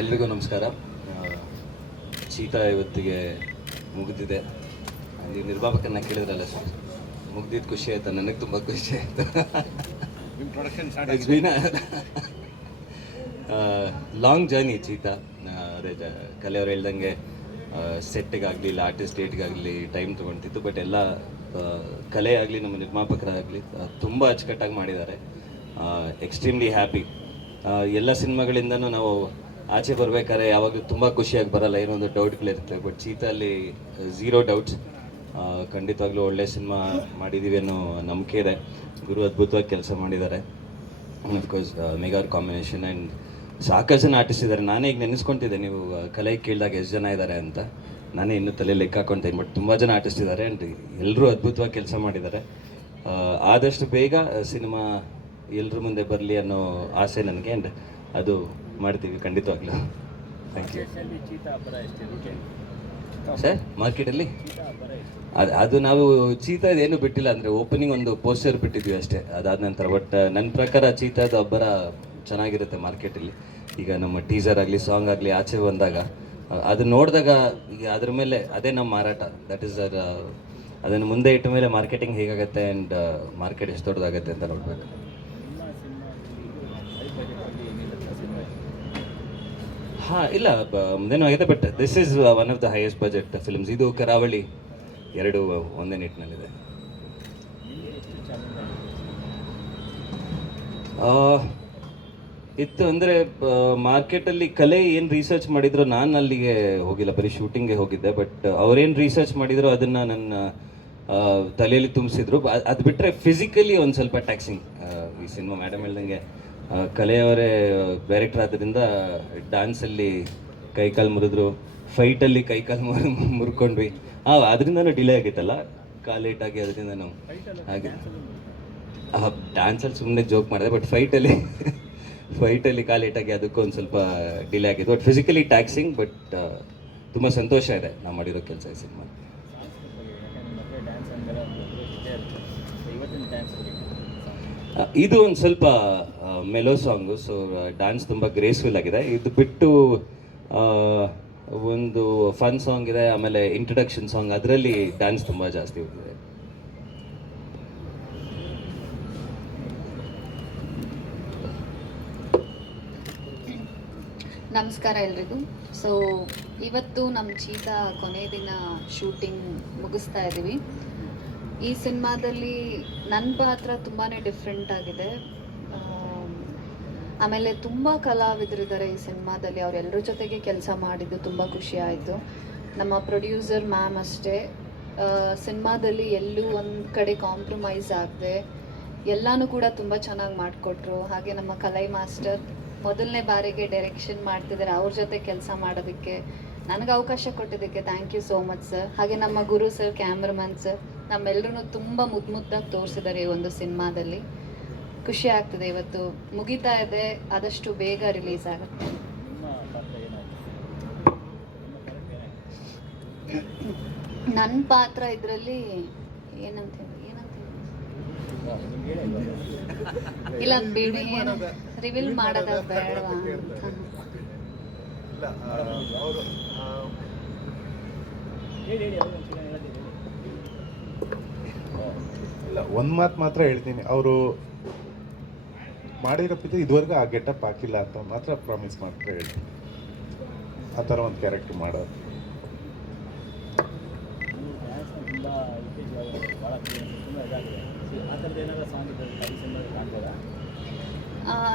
ಎಲ್ರಿಗೂ ನಮಸ್ಕಾರ. ಚೀತಾ ಇವತ್ತಿಗೆ ಮುಗಿದಿದೆ. ನೀವು ನಿರ್ಮಾಪಕನ ಕೇಳಿದ್ರಲ್ಲ ಸರ್, ಮುಗ್ದಿದ್ದು ಖುಷಿ ಆಯಿತು. ನನಗೆ ತುಂಬ ಖುಷಿ ಆಯಿತು. It's been long journey cheetah. ಅದೇ ಕಲೆಯವ್ರು ಹೇಳ್ದಂಗೆ ಸೆಟ್ಟಿಗಾಗಲಿ ಇಲ್ಲ ಆರ್ಟಿಸ್ಟ್ ಡೇಟ್ಗಾಗಲಿ ಟೈಮ್ ತೊಗೊಳ್ತಿತ್ತು. ಬಟ್ ಎಲ್ಲ ಕಲೆ ಆಗಲಿ ನಮ್ಮ ನಿರ್ಮಾಪಕರಾಗಲಿ ತುಂಬ ಅಚ್ಚುಕಟ್ಟಾಗಿ ಮಾಡಿದ್ದಾರೆ. Extremely happy. ಎಲ್ಲ ಸಿನಿಮಾಗಳಿಂದನೂ ನಾವು ಆಚೆ ಬರಬೇಕಾದ್ರೆ ಯಾವಾಗಲೂ ತುಂಬ ಖುಷಿಯಾಗಿ ಬರಲ್ಲ, ಏನೋ ಒಂದು ಡೌಟ್ಗಳಿರುತ್ತೆ. ಬಟ್ ಚೀತಲ್ಲಿ ಝೀರೋ ಡೌಟ್ಸ್. ಖಂಡಿತವಾಗ್ಲೂ ಒಳ್ಳೆ ಸಿನಿಮಾ ಮಾಡಿದ್ದೀವಿ ಅನ್ನೋ ನಂಬಿಕೆ ಇದೆ. ಗುರು ಅದ್ಭುತವಾಗಿ ಕೆಲಸ ಮಾಡಿದ್ದಾರೆ. ಅಫ್ಕೋರ್ಸ್ ಮೆಗಾರ್ ಕಾಂಬಿನೇಷನ್ ಆ್ಯಂಡ್ ಸಾಕಷ್ಟು ಜನ ಆರ್ಟಿಸ್ಟ್ ಇದ್ದಾರೆ. ನಾನೇ ಈಗ ನೆನೆಸ್ಕೊತಿದ್ದೆ, ನೀವು ಕಲೆ ಕೇಳಿದಾಗ ಎಷ್ಟು ಜನ ಇದ್ದಾರೆ ಅಂತ. ನಾನೇ ಇನ್ನೂ ತಲೆ ಲೆಕ್ಕ ಹಾಕೊಳ್ತೀನಿ. ಬಟ್ ತುಂಬ ಜನ ಆರ್ಟಿಸ್ಟ್ ಇದ್ದಾರೆ ಆ್ಯಂಡ್ ಎಲ್ಲರೂ ಅದ್ಭುತವಾಗಿ ಕೆಲಸ ಮಾಡಿದ್ದಾರೆ. ಆದಷ್ಟು ಬೇಗ ಸಿನಿಮಾ ಎಲ್ಲರ ಮುಂದೆ ಬರಲಿ ಅನ್ನೋ ಆಸೆ ನನಗೆ. ಆ್ಯಂಡ್ ಅದು ಮಾಡ್ತೀವಿ ಖಂಡಿತವಾಗ್ಲೂ. Thank you sir. ಮಾರ್ಕೆಟಲ್ಲಿ ಅದು ನಾವು ಚೀತಾದ ಏನು ಬಿಟ್ಟಿಲ್ಲ. ಅಂದರೆ ಓಪನಿಂಗ್ ಒಂದು ಪೋಸ್ಟರ್ ಬಿಟ್ಟಿದ್ವಿ ಅಷ್ಟೇ, ಅದಾದ ನಂತರ. ಬಟ್ ನನ್ನ ಪ್ರಕಾರ ಚೀತಾದ ಅಬ್ಬರ ಚೆನ್ನಾಗಿರುತ್ತೆ ಮಾರ್ಕೆಟಲ್ಲಿ. ಈಗ ನಮ್ಮ ಟೀಸರ್ ಆಗಲಿ ಸಾಂಗ್ ಆಗಲಿ ಆಚೆ ಬಂದಾಗ ಅದು ನೋಡಿದಾಗ ಈಗ ಅದ್ರ ಮೇಲೆ ಅದೇ ನಮ್ಮ ಮಾರಾಟ. ದಟ್ ಈಸ್ ಅದನ್ನು ಮುಂದೆ ಇಟ್ಟ ಮೇಲೆ ಮಾರ್ಕೆಟಿಂಗ್ ಹೇಗಾಗುತ್ತೆ ಆ್ಯಂಡ್ ಮಾರ್ಕೆಟ್ ಎಷ್ಟು ದೊಡ್ಡದಾಗುತ್ತೆ ಅಂತ ನೋಡಬೇಕು. ಹಾಂ, ಇಲ್ಲ ಮುಂದೇನೂ ಆಗಿದೆ. But this is one of the highest budget films. ಇದು ಕರಾವಳಿ ಎರಡು ಒಂದೇ ನಿಟ್ಟಿನಲ್ಲಿದೆ. ಇತ್ತು ಅಂದರೆ ಮಾರ್ಕೆಟಲ್ಲಿ ಕಲೆ ಏನು ರಿಸರ್ಚ್ ಮಾಡಿದ್ರು, ನಾನು ಅಲ್ಲಿಗೆ ಹೋಗಿಲ್ಲ, ಬರೀ ಶೂಟಿಂಗ್ಗೆ ಹೋಗಿದ್ದೆ. ಬಟ್ ಅವ್ರೇನು ರಿಸರ್ಚ್ ಮಾಡಿದ್ರು ಅದನ್ನು ನನ್ನ ತಲೆಯಲ್ಲಿ ತುಂಬಿಸಿದ್ರು. ಅದು ಬಿಟ್ಟರೆ ಫಿಸಿಕಲಿ ಒಂದು ಸ್ವಲ್ಪ ಟ್ಯಾಕ್ಸಿಂಗ್ ಈ ಸಿನಿಮಾ. ಮೇಡಮ್ ಹೇಳ್ದಂಗೆ ಕಲೆಯವರೇ ಡೈರೆಕ್ಟರ್ ಆದ್ದರಿಂದ ಡ್ಯಾನ್ಸಲ್ಲಿ ಕೈಕಾಲು ಮುರಿದ್ರು, ಫೈಟಲ್ಲಿ ಕೈಕಾಲು ಮುರ್ಕೊಂಡ್ವಿ. ಅದರಿಂದನೂ ಡಿಲೇ ಆಗಿತ್ತಲ್ಲ, ಕಾಲು ಲೇಟಾಗಿ. ಅದರಿಂದ ನಾವು ಹಾಗೆ ಡ್ಯಾನ್ಸಲ್ಲಿ ಸುಮ್ಮನೆ ಜೋಕ್ ಮಾಡಿದೆ. ಬಟ್ ಫೈಟಲ್ಲಿ ಕಾಲು ಲೇಟಾಗಿ ಅದಕ್ಕೂ ಒಂದು ಸ್ವಲ್ಪ ಡಿಲೇ ಆಗಿತ್ತು. But physically taxing. ಬಟ್ ತುಂಬ ಸಂತೋಷ ಇದೆ ನಾವು ಮಾಡಿರೋ ಕೆಲಸ ಈ ಸಿನಿಮಾ. ಇದು ಒಂದು ಸ್ವಲ್ಪ ಮೆಲೋ ಸಾಂಗು, ಸೊ ಡ್ಯಾನ್ಸ್ ತುಂಬ ಗ್ರೇಸ್ಫುಲ್ ಆಗಿದೆ. ಇದು ಬಿಟ್ಟು ಒಂದು ಫನ್ ಸಾಂಗ್ ಇದೆ, ಆಮೇಲೆ ಇಂಟ್ರಡಕ್ಷನ್ ಸಾಂಗ್, ಅದರಲ್ಲಿ ಡ್ಯಾನ್ಸ್ ತುಂಬ ಜಾಸ್ತಿ ಹೋಗಿದೆ. ನಮಸ್ಕಾರ ಎಲ್ರಿಗೂ. ಸೊ ಇವತ್ತು ನಮ್ಮ ಚೀತಾ ಕೊನೆ ದಿನ ಶೂಟಿಂಗ್ ಮುಗಿಸ್ತಾ ಇದ್ದೀವಿ. ಈ ಸಿನಿಮಾದಲ್ಲಿ ನನ್ನ ಪಾತ್ರ ತುಂಬಾ ಡಿಫ್ರೆಂಟ್ ಆಗಿದೆ. ಆಮೇಲೆ ತುಂಬ ಕಲಾವಿದರಿದ್ದಾರೆ ಈ ಸಿನಿಮಾದಲ್ಲಿ. ಅವರೆಲ್ಲರ ಜೊತೆಗೆ ಕೆಲಸ ಮಾಡಿದ್ದು ತುಂಬ ಖುಷಿ ಆಯಿತು. ನಮ್ಮ ಪ್ರೊಡ್ಯೂಸರ್ ಮ್ಯಾಮ್ ಅಷ್ಟೇ, ಸಿನಿಮಾದಲ್ಲಿ ಎಲ್ಲೂ ಒಂದು ಕಡೆ ಕಾಂಪ್ರಮೈಸ್ ಆಗದೆ ಎಲ್ಲನೂ ಕೂಡ ತುಂಬ ಚೆನ್ನಾಗಿ ಮಾಡಿಕೊಟ್ರು. ಹಾಗೆ ನಮ್ಮ ಕಲೈ ಮಾಸ್ಟರ್ ಮೊದಲನೇ ಬಾರಿಗೆ ಡೈರೆಕ್ಷನ್ ಮಾಡ್ತಿದ್ದಾರೆ, ಅವ್ರ ಜೊತೆ ಕೆಲಸ ಮಾಡೋದಕ್ಕೆ ನನಗೆ ಅವಕಾಶ ಕೊಟ್ಟಿದ್ದಕ್ಕೆ thank you so much sir. ಹಾಗೆ ನಮ್ಮ ಗುರು ಸರ್, ಕ್ಯಾಮ್ರಾಮನ್ ಸರ್, ನಮ್ಮೆಲ್ಲರೂ ತುಂಬ ಮುದ್ದಾಗಿ ತೋರಿಸಿದ್ದಾರೆ ಈ ಒಂದು ಸಿನಿಮಾದಲ್ಲಿ. ಖುಷಿ ಆಗ್ತದೆ. ಇವತ್ತು ಮುಗಿತಾ ಇದೆ, ಆದಷ್ಟು ಬೇಗ ರಿಲೀಸ್ ಆಗುತ್ತೆ. ನನ್ನ ಪಾತ್ರ ಇದರಲ್ಲಿ ಏನಂತ ಇಲ್ಲ ಬಿಡಿ, ಏನು ರಿವೀಲ್ ಮಾಡೋದ ಬೇಡವಾ ಅಂತ. ಇಲ್ಲ, ಒಂದು ಮಾತು ಮಾತ್ರ ಹೇಳ್ತೀನಿ. ಅವರು ಮಾಡಿರೋ ಪಿಕ್ಚರ್ ಇದುವರೆಗೂ ಆ ಗೆಟಪ್ ಹಾಕಿಲ್ಲ ಅಂತ ಮಾತ್ರ ಪ್ರಾಮಿಸ್ ಮಾತ್ರ ಹೇಳ್ತೀನಿ. ಆ ಥರ ಒಂದು ಕ್ಯಾರೆಕ್ಟರ್ ಮಾಡೋದು.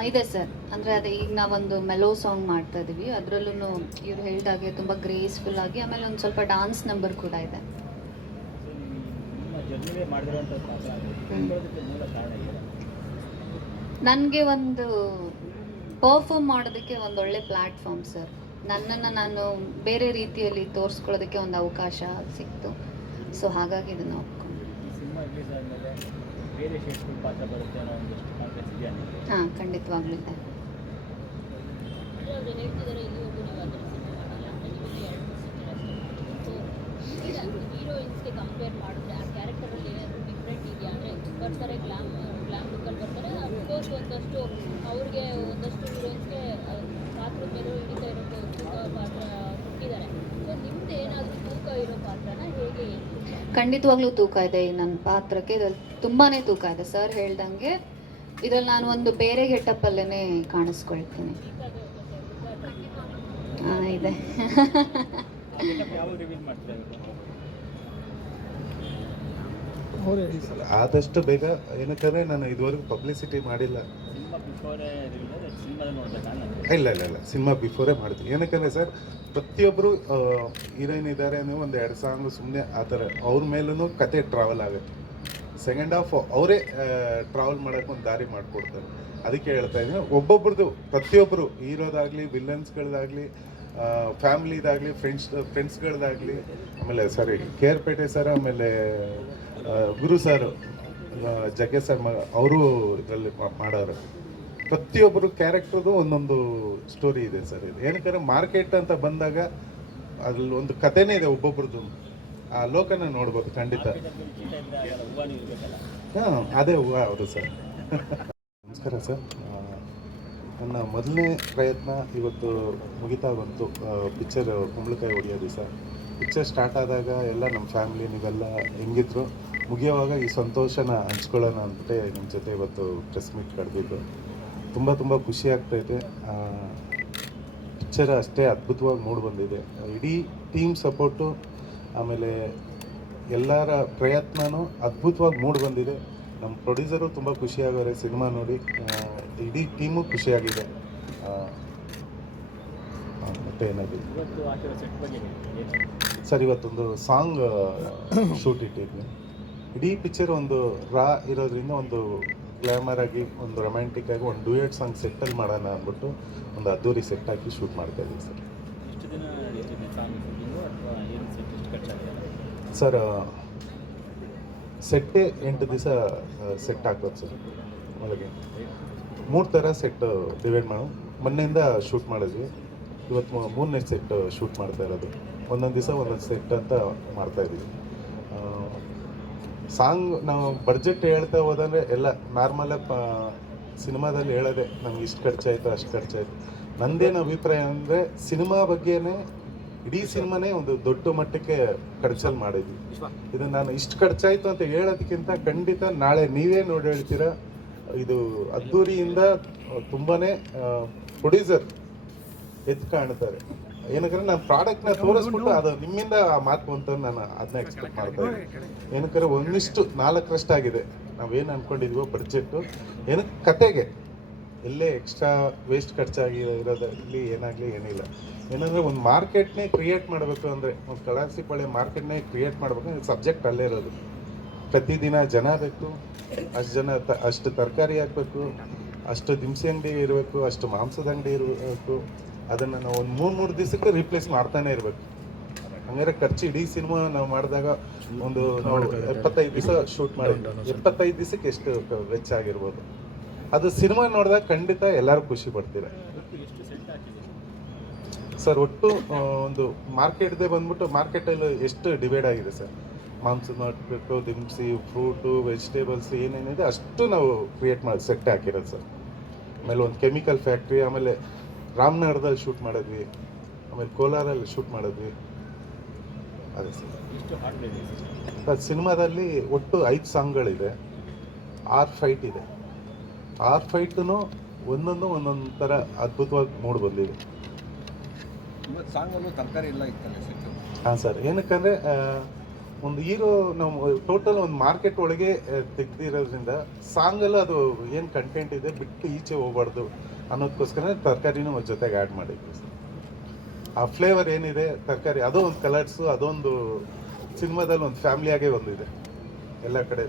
ಇದೆ ಸರ್. ಅಂದರೆ ಅದೇ ಈಗ ನಾವೊಂದು ಮೆಲೋ ಸಾಂಗ್ ಮಾಡ್ತಾ ಇದ್ದೀವಿ, ಅದರಲ್ಲೂ ಇವ್ರು ಹೇಳಿದಾಗೆ ತುಂಬ ಗ್ರೇಸ್ಫುಲ್ ಆಗಿ, ಆಮೇಲೆ ಒಂದು ಸ್ವಲ್ಪ ಡಾನ್ಸ್ ನಂಬರ್ ಕೂಡ ಇದೆ. ನನಗೆ ಒಂದು ಪರ್ಫಾರ್ಮ್ ಮಾಡೋದಕ್ಕೆ ಒಂದು ಒಳ್ಳೆ ಪ್ಲ್ಯಾಟ್ಫಾರ್ಮ್ ಸರ್. ನನ್ನನ್ನು ನಾನು ಬೇರೆ ರೀತಿಯಲ್ಲಿ ತೋರಿಸ್ಕೊಳ್ಳೋದಕ್ಕೆ ಒಂದು ಅವಕಾಶ ಸಿಕ್ತು. ಸೊ ಹಾಗಾಗಿ ಇದನ್ನು ಒಪ್ಕೊಂಡು ಹಾಂ, ಖಂಡಿತವಾಗ್ಲೂ ಇದೆ. ಹೀರೋಯಿನ್ಸ್ಗೆ ಕಂಪೇರ್ ಮಾಡಿದ್ರೆ ಆ ಕ್ಯಾರೆಕ್ಟರಲ್ಲಿ ಏನಾದರೂ ಡಿಫ್ರೆಂಟ್ ಇದೆಯಾ? ಅಂದರೆ ಬರ್ತಾರೆ ಗ್ಲಾಮ್ ಲುಕ್ಕಲ್ಲಿ ಬರ್ತಾರೆ. ಅಫ್ಕೋರ್ಸ್ ಒಂದಷ್ಟು ಅವ್ರಿಗೆ ಒಂದಷ್ಟು ಹೀರೋಯಿನ್ಸ್ಗೆ ಪಾತ್ರದ ಮೇಲೂ ಹಿಡಿತಾ ಇರೋ ಖಂಡಿತವಾಗ್ಲೂ ತೂಕ ಇದೆ ಈ ನನ್ನ ಪಾತ್ರಕ್ಕೆ. ಇದ್ರಲ್ಲಿ ತುಂಬಾ ತೂಕ ಇದೆ. ಸರ್ ಹೇಳ್ದಂಗೆ ಇದ್ರಲ್ಲಿ ನಾನು ಒಂದು ಬೇರೆ ಗೆಟಪ್ಪಲ್ಲೇ ಕಾಣಿಸ್ಕೊಳ್ತೀನಿ. ಇದೆ. ಆದಷ್ಟು ಬೇಗ, ಏನಕ್ಕಂದರೆ ನಾನು ಇದುವರೆಗೂ ಪಬ್ಲಿಸಿಟಿ ಮಾಡಿಲ್ಲ. ಇಲ್ಲ ಸಿನಿಮಾ ಬಿಫೋರೇ ಮಾಡ್ತೀನಿ. ಏನಕ್ಕಂದರೆ ಸರ್, ಪ್ರತಿಯೊಬ್ಬರು ಹೀರೋಯಿನ್ ಇದ್ದಾರೆ ಅಂದರೆ ಒಂದು 2 ಸಾಂಗು ಸುಮ್ಮನೆ ಆ ಥರ ಅವ್ರ ಮೇಲೂ ಕತೆ ಟ್ರಾವೆಲ್ ಆಗುತ್ತೆ. ಸೆಕೆಂಡ್ ಹಾಫ್ ಅವರೇ ಟ್ರಾವೆಲ್ ಮಾಡೋಕ್ಕೆ ಒಂದು ದಾರಿ ಮಾಡಿಕೊಡ್ತಾರೆ. ಅದಕ್ಕೆ ಹೇಳ್ತಾ ಇದ್ದೀನಿ, ಒಬ್ಬೊಬ್ರದ್ದು ಪ್ರತಿಯೊಬ್ಬರು ಹೀರೋದಾಗಲಿ, ವಿಲನ್ಸ್ಗಳದಾಗಲಿ, ಫ್ಯಾಮ್ಲಿದಾಗಲಿ, ಫ್ರೆಂಡ್ಸ್ಗಳದಾಗಲಿ, ಆಮೇಲೆ ಸಾರಿ ಕೇರ್ಪೇಟೆ ಸರ್, ಆಮೇಲೆ ಗುರು ಸರ್, ಜಗ್ಗೇಶ್ ಸರ್ ಅವರು ಇದರಲ್ಲಿ ಮಾಡೋರು. ಪ್ರತಿಯೊಬ್ಬರು ಕ್ಯಾರೆಕ್ಟರ್ದು ಒಂದೊಂದು ಸ್ಟೋರಿ ಇದೆ ಸರ್. ಇದು ಏನಕ್ಕೆ ಮಾರ್ಕೆಟ್ ಅಂತ ಬಂದಾಗ ಅದ್ರಲ್ಲಿ ಒಂದು ಕಥೆನೇ ಇದೆ ಒಬ್ಬೊಬ್ರದ್ದು. ಆ ಲೋಕನ ನೋಡ್ಬೋದು ಖಂಡಿತ. ಹಾಂ, ಅದೇ ಹೂವು ಅವರು ಸರ್. ನಮಸ್ಕಾರ ಸರ್. ನನ್ನ ಮೊದಲನೇ ಪ್ರಯತ್ನ ಇವತ್ತು ಮುಗಿತಾ ಬಂತು. ಪಿಕ್ಚರ್ ಕುಂಬಳಕಾಯಿ ಹೊಡೆಯೋದು ಸರ್. ಪಿಕ್ಚರ್ ಸ್ಟಾರ್ಟ್ ಆದಾಗ ಎಲ್ಲ ನಮ್ಮ ಫ್ಯಾಮಿಲಿ ನೀವೆಲ್ಲ ಹೆಂಗಿದ್ರು, ಮುಗಿಯೋವಾಗ ಈ ಸಂತೋಷನ ಹಂಚ್ಕೊಳ್ಳೋಣ ಅಂದ್ಬಿಟ್ಟೆ ನಿಮ್ಮ ಜೊತೆ ಇವತ್ತು ಪ್ರೆಸ್ ಮೀಟ್ ಕರೆದಿದ್ದು. ತುಂಬ ಖುಷಿ ಆಗ್ತೈತೆ. ಪಿಕ್ಚರ್ ಅಷ್ಟೇ ಅದ್ಭುತವಾಗಿ ಮೂಡಿ ಬಂದಿದೆ. ಇಡೀ ಟೀಮ್ ಸಪೋರ್ಟು, ಆಮೇಲೆ ಎಲ್ಲರ ಪ್ರಯತ್ನವೂ ಅದ್ಭುತವಾಗಿ ಮೂಡಿ ಬಂದಿದೆ. ನಮ್ಮ ಪ್ರೊಡ್ಯೂಸರು ತುಂಬ ಖುಷಿಯಾಗವ್ರೆ ಸಿನಿಮಾ ನೋಡಿ. ಇಡೀ ಟೀಮು ಖುಷಿಯಾಗಿದೆ. ಮತ್ತೆ ಏನಾಗಿದೆ ಸರ್, ಇವತ್ತೊಂದು ಸಾಂಗ್ ಶೂಟ್ ಇಟ್ಟಿದ್ವಿ. ಇಡೀ ಪಿಕ್ಚರ್ ಒಂದು ರಾ ಇರೋದ್ರಿಂದ ಒಂದು ಗ್ಲಾಮರ್ ಆಗಿ, ಒಂದು ರೊಮ್ಯಾಂಟಿಕ್ ಆಗಿ, ಒಂದು ಡ್ಯೂಯೆಟ್ ಸಾಂಗ್ ಸೆಟ್ಟಲ್ಲಿ ಮಾಡೋಣ ಅಂದ್ಬಿಟ್ಟು ಒಂದು ಅದ್ದೂರಿ ಸೆಟ್ ಹಾಕಿ ಶೂಟ್ ಮಾಡ್ತಾ ಇದ್ದೀವಿ ಸರ್. ಸರ್, ಸೆಟ್ಟೇ 8 ದಿವಸ ಸೆಟ್ ಹಾಕೋದು ಸರ್. ಒಳಗೆ 3 ಥರ ಸೆಟ್ ಡಿವೈಡ್ ಮಾಡೋ. ಮೊನ್ನೆಯಿಂದ ಶೂಟ್ ಮಾಡಿದ್ವಿ. ಇವತ್ತು 3ನೇ ಸೆಟ್ ಶೂಟ್ ಮಾಡ್ತಾ ಇರೋದು. ಒಂದೊಂದು ದಿವಸ ಒಂದೊಂದು ಸೆಟ್ ಅಂತ ಮಾಡ್ತಾಯಿದ್ದೀವಿ. ಸಾಂಗ್ ನಾವು ಬಡ್ಜೆಟ್ ಹೇಳ್ತಾ ಹೋದಂದರೆ ಎಲ್ಲ ನಾರ್ಮಲ್ ಸಿನಿಮಾದಲ್ಲಿ ಹೇಳೋದೆ, ನಮ್ಗೆ ಇಷ್ಟು ಖರ್ಚಾಯಿತು, ಅಷ್ಟು ಖರ್ಚಾಯಿತು. ನಂದೇನು ಅಭಿಪ್ರಾಯ ಅಂದರೆ, ಸಿನಿಮಾ ಬಗ್ಗೆನೇ ಇಡೀ ಸಿನಿಮಾನೇ ಒಂದು ದೊಡ್ಡ ಮಟ್ಟಕ್ಕೆ ಖರ್ಚಲ್ಲಿ ಮಾಡಿದ್ವಿ. ಇದು ನಾನು ಇಷ್ಟು ಖರ್ಚಾಯಿತು ಅಂತ ಹೇಳೋದಕ್ಕಿಂತ ಖಂಡಿತ ನಾಳೆ ನೀವೇ ನೋಡಿ ಹೇಳ್ತೀರಾ, ಇದು ಅದ್ದೂರಿಯಿಂದ ತುಂಬಾ ಪ್ರೊಡ್ಯೂಸರ್ ಎದ್ದು ಕಾಣ್ತಾರೆ. ಏನಕ್ಕಂದ್ರೆ ನಾನು ಪ್ರಾಡಕ್ಟ್ನ ತೋರಿಸ್ಬಿಟ್ಟು ಅದು ನಿಮ್ಮಿಂದ ಆ ಮಾತು ಅಂತ ನಾನು ಅದನ್ನ ಎಕ್ಸ್ಪೆಕ್ಟ್ ಮಾಡ್ತಾ ಇದ್ದೀನಿ. ಏನಕ್ಕಂದ್ರೆ ಒಂದಿಷ್ಟು 4 ಆಗಿದೆ ನಾವೇನು ಅಂದ್ಕೊಂಡಿದ್ವೋ ಬಡ್ಜೆಟ್ಟು. ಏನಕ್ಕೆ ಕತೆಗೆ ಎಲ್ಲೇ ಎಕ್ಸ್ಟ್ರಾ ವೇಸ್ಟ್ ಖರ್ಚಾಗಿ ಇರೋದಾಗಲಿ ಏನಾಗಲಿ ಏನಿಲ್ಲ. ಏನಂದರೆ ಒಂದು ಮಾರ್ಕೆಟ್ನೇ ಕ್ರಿಯೇಟ್ ಮಾಡಬೇಕು ಅಂದರೆ, ಒಂದು ಕಳಾಸಿಪಾಳ್ಯ ಮಾರ್ಕೆಟ್ನೇ ಕ್ರಿಯೇಟ್ ಮಾಡಬೇಕಂದ್ರೆ ಸಬ್ಜೆಕ್ಟ್ ಅಲ್ಲೇ ಇರೋದು. ಪ್ರತಿದಿನ ಜನ ಬೇಕು, ಅಷ್ಟು ತರಕಾರಿ ಹಾಕಬೇಕು, ಅಷ್ಟು ದಿನಸಿ ಅಂಗಡಿ ಇರಬೇಕು, ಅಷ್ಟು ಮಾಂಸದ ಅಂಗಡಿ ಇರಬೇಕು. ಅದನ್ನು ನಾವು ಒಂದು 3 ದಿವಸಕ್ಕೆ ರೀಪ್ಲೇಸ್ ಮಾಡ್ತಾನೆ ಇರಬೇಕು. ಹಂಗಾರೆ ಖರ್ಚು ಇಡೀ ಸಿನಿಮಾ ನಾವು ಮಾಡಿದಾಗ ಒಂದು ನಾವು 75 ದಿವಸ ಶೂಟ್ ಮಾಡಿದ್ವಿ. 75 ದಿವಸಕ್ಕೆ ಎಷ್ಟು ವೆಚ್ಚ ಆಗಿರ್ಬೋದು. ಅದು ಸಿನಿಮಾ ನೋಡಿದಾಗ ಖಂಡಿತ ಎಲ್ಲರೂ ಖುಷಿ ಪಡ್ತೀರ ಸರ್. ಒಟ್ಟು ಒಂದು ಮಾರ್ಕೆಟ್ದೇ ಬಂದ್ಬಿಟ್ಟು ಮಾರ್ಕೆಟಲ್ಲಿ ಎಷ್ಟು ಡಿವೈಡ್ ಆಗಿದೆ ಸರ್. ಮಾಂಸ ಮಾಡಬೇಕು, ದಿನಸಿ, ಫ್ರೂಟು, ವೆಜಿಟೇಬಲ್ಸ್ ಏನೇನಿದೆ ಅಷ್ಟು ನಾವು ಕ್ರಿಯೇಟ್ ಮಾಡಿ ಸೆಟ್ ಹಾಕಿರೋದು ಸರ್. ಆಮೇಲೆ ಒಂದು ಕೆಮಿಕಲ್ ಫ್ಯಾಕ್ಟ್ರಿ, ಆಮೇಲೆ ರಾಮನಗರದಲ್ಲಿ ಶೂಟ್ ಮಾಡಿದ್ವಿ, ಆಮೇಲೆ ಕೋಲಾರಲ್ಲಿ ಶೂಟ್ ಮಾಡಿದ್ವಿ. ಅದೇ ಸರ್. ಸಿನಿಮಾದಲ್ಲಿ ಒಟ್ಟು 5 ಸಾಂಗ್ಗಳಿದೆ, 6 ಫೈಟ್ ಇದೆ. 6 ಫೈಟೂ ಒಂದೊಂದು ಥರ ಅದ್ಭುತವಾಗಿ ಮೂಡಿ ಬಂದಿದೆ. ಸಾಂಗಲ್ಲೂ ತರಕಾರಿ ಎಲ್ಲ ಇತ್ತಲ್ಲ ಸರ್. ಹಾಂ ಸರ್. ಏನಕ್ಕಂದರೆ ಒಂದು ಹೀರೋ ನಾವು ಟೋಟಲ್ ಒಂದು ಮಾರ್ಕೆಟ್ ಒಳಗೆ ತೆಗ್ದಿರೋದ್ರಿಂದ ಸಾಂಗಲ್ಲಿ ಅದು ಏನು ಕಂಟೆಂಟ್ ಇದೆ ಬಿಟ್ಟು ಈಚೆ ಹೋಗ್ಬಾರ್ದು ಅನ್ನೋದಕ್ಕೋಸ್ಕರ ತರಕಾರಿನೂ ಜೊತೆಗೆ ಆ್ಯಡ್ ಮಾಡಿದ್ವಿ ಸರ್. ಆ ಫ್ಲೇವರ್ ಏನಿದೆ ತರಕಾರಿ, ಅದೋ ಒಂದು ಕಲರ್ಸು, ಅದೊಂದು ಸಿನಿಮಾದಲ್ಲಿ ಒಂದು ಫ್ಯಾಮ್ಲಿಯಾಗೇ ಒಂದಿದೆ ಎಲ್ಲ ಕಡೆ.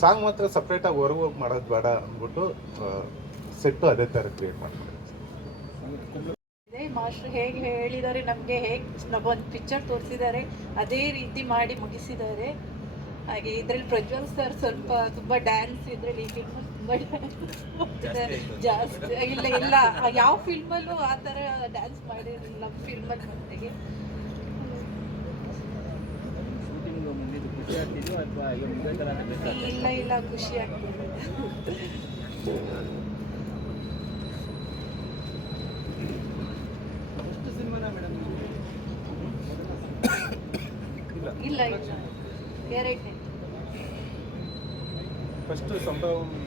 ಸಾಂಗ್ ಮಾತ್ರ ಸಪ್ರೇಟಾಗಿ ಹೊರಗೆ ಹೋಗಿ ಮಾಡೋದು ಬೇಡ ಅಂದ್ಬಿಟ್ಟು ಸೆಟ್ಟು ಅದೇ ಥರ ಕ್ರಿಯೇಟ್ ಮಾಡ್ತಾರೆ. ಮಾಸ್ಟರ್ ಹೇಗೆ ಹೇಳಿದ್ದಾರೆ, ನಮಗೆ ಹೇಗೆ ಒಂದು ಪಿಕ್ಚರ್ ತೋರಿಸಿದ್ದಾರೆ ಅದೇ ರೀತಿ ಮಾಡಿ ಮುಗಿಸಿದ್ದಾರೆ. ಹಾಗೆ ಇದರಲ್ಲಿ ಪ್ರಜ್ವಲ್ ಸರ್ ತುಂಬ ಡ್ಯಾನ್ಸ್, ಇದರಲ್ಲಿ ಈ ಫಿಲ್ಮಲ್ಲಿ ತುಂಬ ಜಾಸ್ತಿ ಇಲ್ಲ ಯಾವ ಫಿಲ್ಮಲ್ಲೂ ಆ ಥರ ಡ್ಯಾನ್ಸ್ ಮಾಡಿರಲಿಲ್ಲ ನಮ್ಮ ಫಿಲ್ಮಲ್ಲಿ ಮಟ್ಟಿಗೆ. ಇಲ್ಲ ಖುಷಿ ಆಗ್ತಿದೆ. ಇಲ್ಲ ಎರಡನೇ ಫಸ್ಟ್ ಸಂಭಾವನೆ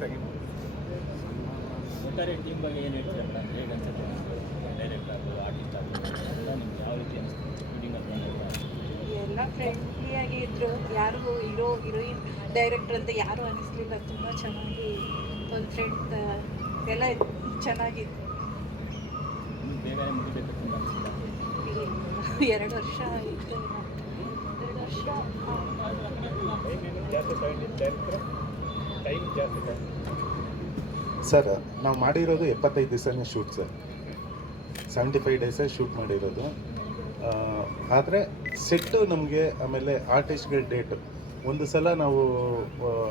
ಸೆಕೆಂಡ್ ಒಟ್ಟಾರೆ ಟೀಮ್ ಬಗ್ಗೆ ಏನು ಹೇಳ್ತೀರಾ ಮೇಡಮ್? ಹೇಗೆ ಅನ್ಸುತ್ತೆ ಡೈರೆಕ್ಟ್ ಆಗ್ಬೋದು, ಆರ್ಟಿಸ್ಟ್ ಆಗ್ಬೋದು, ಎಲ್ಲ ನಿಮ್ಗೆ ಯಾವ ರೀತಿ ಅನಿಸ್ತು ಶೂಟಿಂಗ್ ಎಲ್ಲ ಫ್ರೆಂಡ್ಲಿಯಾಗಿ ಇದ್ರು, ಯಾರು ಹೀರೋಯಿನ್ ಡೈರೆಕ್ಟರ್ ಅಂತ ಯಾರೂ ಅನಿಸ್ಲಿಲ್ಲ. ತುಂಬ ಚೆನ್ನಾಗಿ ಒಂದು ಫ್ರೆಂಡ್ ಎಲ್ಲ ಚೆನ್ನಾಗಿತ್ತು. ಬೇಗನೆ ಮುಗಿಬೇಕಂತ ಅನಿಸಿಲ್ಲ? 2 ವರ್ಷ ಆಯಿತು. 2 ವರ್ಷ ಸರ್ ನಾವು ಮಾಡಿರೋದು 75 ದಿವಸನೇ ಶೂಟ್ ಸರ್, 75 ಡೇಸೇ ಶೂಟ್ ಮಾಡಿರೋದು. ಆದರೆ ಸೆಟ್ಟು ನಮಗೆ, ಆಮೇಲೆ ಆರ್ಟಿಸ್ಟ್ಗಳ ಡೇಟು ಒಂದು ಸಲ ನಾವು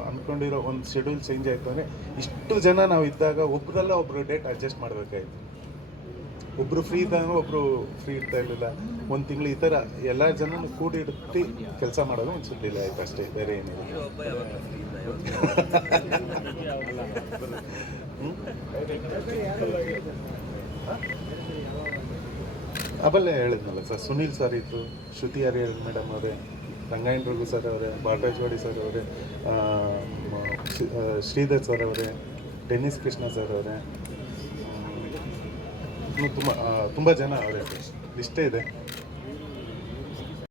ಅಂದ್ಕೊಂಡಿರೋ ಒಂದು ಶೆಡ್ಯೂಲ್ ಚೇಂಜ್ ಆಯಿತು ಅಂದರೆ ಇಷ್ಟು ಜನ ನಾವು ಇದ್ದಾಗ ಒಬ್ಬರಲ್ಲ ಒಬ್ಬರು ಡೇಟ್ ಅಡ್ಜಸ್ಟ್ ಮಾಡಬೇಕಾಯ್ತು. ಒಬ್ಬರು ಫ್ರೀ ಇದ್ದಾಗ ಒಬ್ಬರು ಫ್ರೀ ಇರ್ತಾ ಇರಲಿಲ್ಲ. ಒಂದು ತಿಂಗಳು ಈ ಥರ ಎಲ್ಲ ಜನನು ಕೂಡಿಟ್ಟು ಕೆಲಸ ಮಾಡೋದು ಒಂದು ಸುದ್ದಿಲ್ಲ ಆಯ್ತು ಅಷ್ಟೇ, ಬೇರೆ ಏನಿಲ್ಲ. ಆಮೇಲೆ ಹೇಳಿದ್ನಲ್ಲ ಸರ್, ಸುನೀಲ್ ಸರ್ ಇದ್ರು, ಶ್ರುತಿ ಹರಿಹರನ್ ಮೇಡಮ್ ಅವರೇ, ರಂಗಾಯಣ ರಘು ಸರ್ ಅವರೇ, ಬಾಲರಾಜವಾಡಿ ಸರ್ ಅವರೇ, ಶ್ರೀಧರ್ ಸರ್ ಅವರೇ, ಟೆನ್ನಿಸ್ ಕೃಷ್ಣ ಸರ್ ಅವರೇ, ತುಂಬ ಜನ ಅವರೇ, ಇಷ್ಟೇ ಇದೆ.